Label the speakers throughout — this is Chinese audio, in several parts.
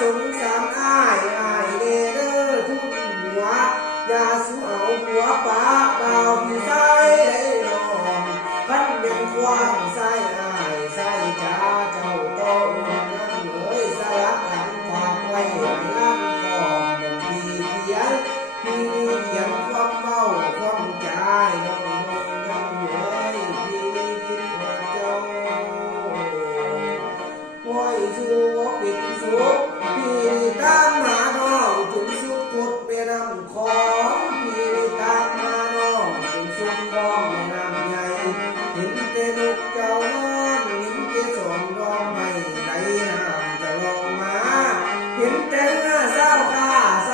Speaker 1: xuống Saya?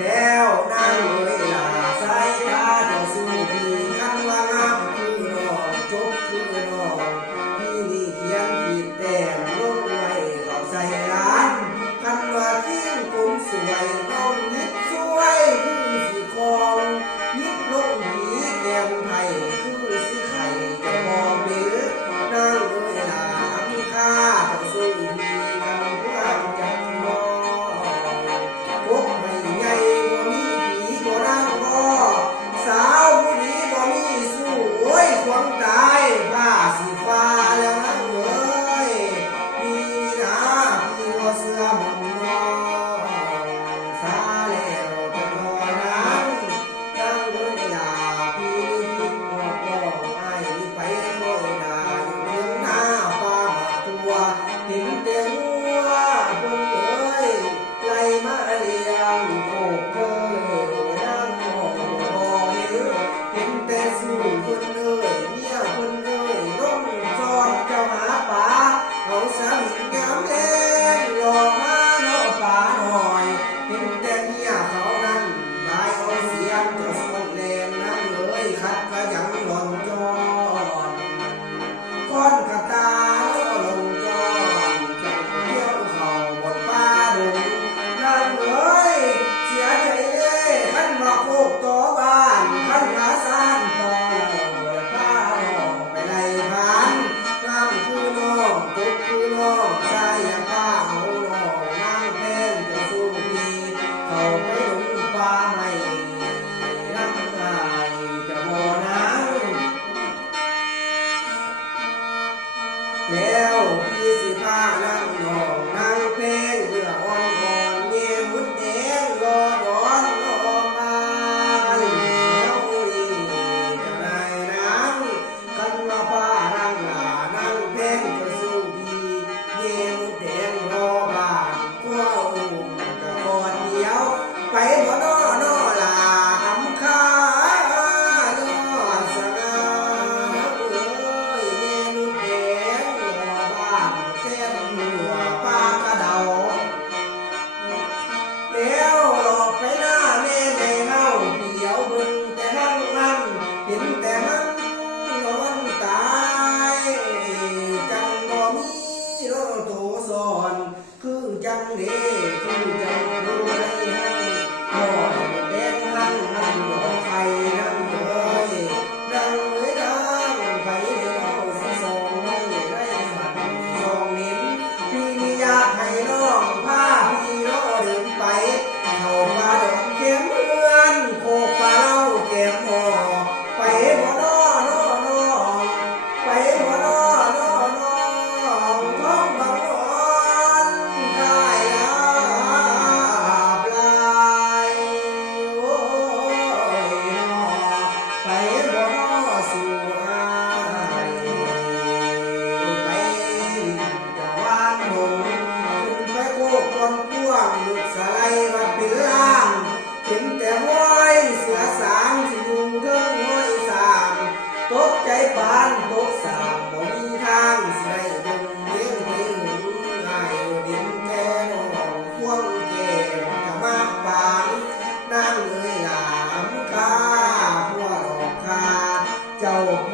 Speaker 1: แล้วนั่ง Oh.